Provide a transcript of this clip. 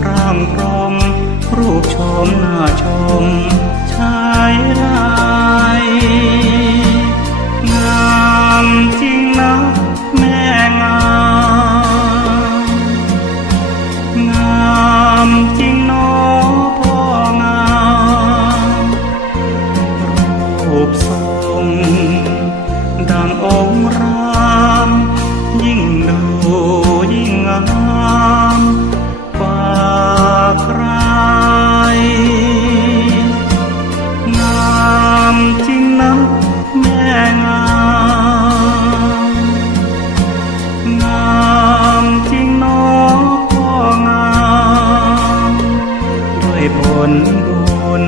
พร่างพรมรูปชมหน่าชมชายรายงามจริงนะแม่งามงามจริงนอพ่องามรูปทรงดังองค์ราม ยิ่งดูยิ่งงาม ผลบุญ